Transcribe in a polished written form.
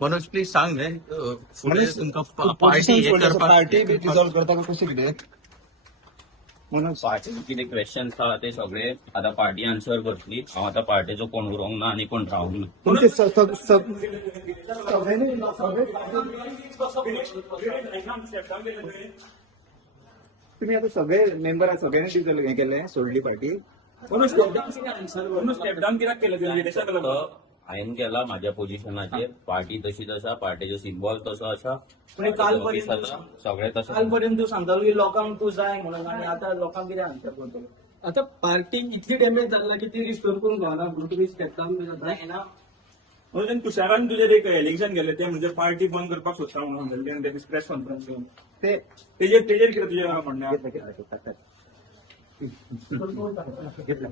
Manoj please सांग न्ही फुडें तुमकां पार्टी हे करपाक पार्टी बी रिझॉल्व करता का कशें कितें म्हणून पार्टी कितें क्वेश्चन्स आहा ते सगळे आतां पार्टी आन्सर करतली. हांव आतां पार्टीचो कोण उरोंक ना आनी कोण रावंक ना. तुमचे तुम्ही आता सगळे मेंबर सगळ्यांनी डिझॉल्व हे केले सोडली पार्टी. स्टेप डाऊन कित्याक केलं तुवें तेच्या लागून हांवें केला म्हाज्या पोझिशनाचेर. पार्टी तशीच आसा, पार्टीचो सिम्बॉल तसो आसा, पूण काल ऑफिस पर्यंत आसा, सगळें तसं. काल पर्यंत तू सांगतालो की लोकांक तू जाय म्हणून आणि आता लोकांक कितें आन्सर करतलो. आता पार्टी इतकी डॅमेज जाला की ती रिस्टोर करून गावना म्हणून तुम्ही स्टेप डाऊन ना म्हणून तुषारान तुझेर एक एलिगेशन केलें ते म्हणजे पार्टी बंद करपाक सोदता म्हणून तेणी प्रेस कॉन्फरन्स घेवन ते तेजेर कितें तुजें म्हणणें आहा? घेतलं.